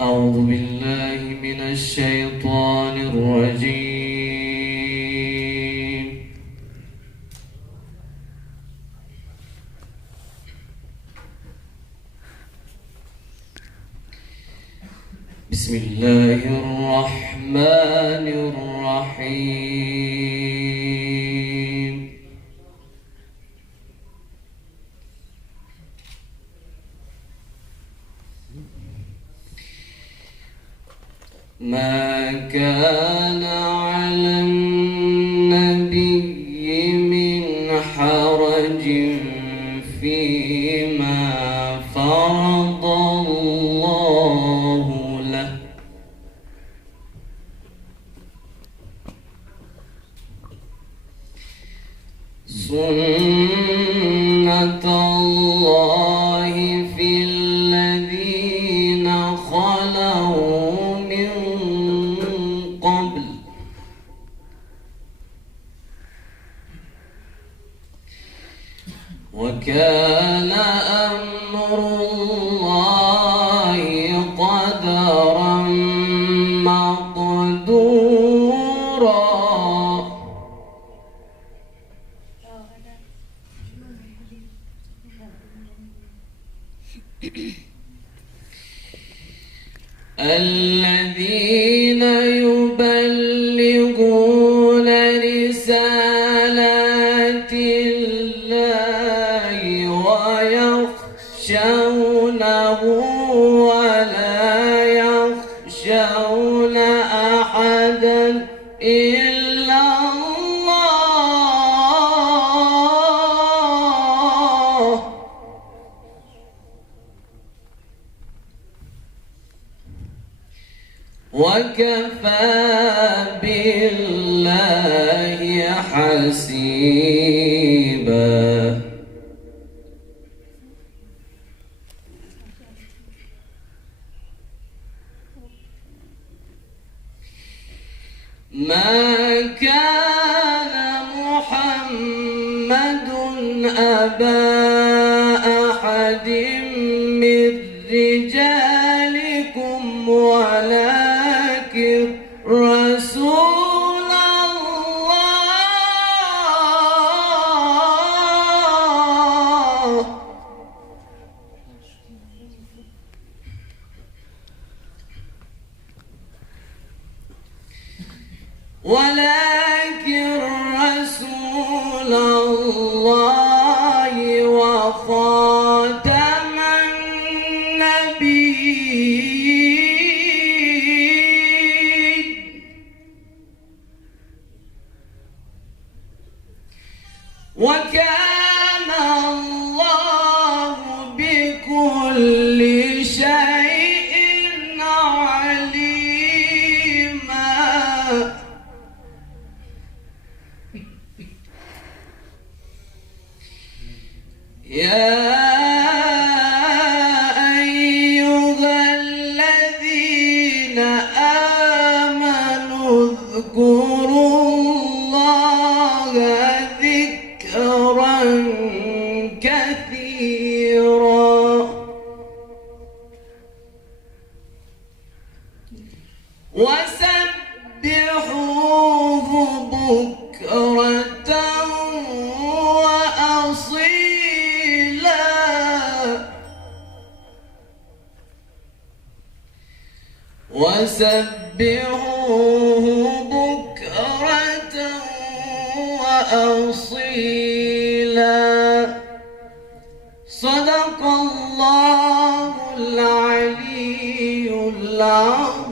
أعوذ بالله من الشيطان الرجيم. بسم الله الرحمن الرحيم. ما كان على النبي من حرج فيما فرض الله له، سنة الله في الذين خلوا من قبل، وكان أمر الله قدرا مقدورا. الذين يبلغون رسالات الله ويخشونه ولا يخشون أحدا إلا الله، وكفى بالله حسيبا. ما كان محمد أبا أحد من رجالكم ولكن رسول الله وخاتم النبيين، وكان الله بكل شيء عليما. يا أيها الذين آمنوا اذكروا الله ذكرا كثيرا وسبحوه بكرة وسبحوه بكرة وأصيلا. صدق الله العلي العظيم.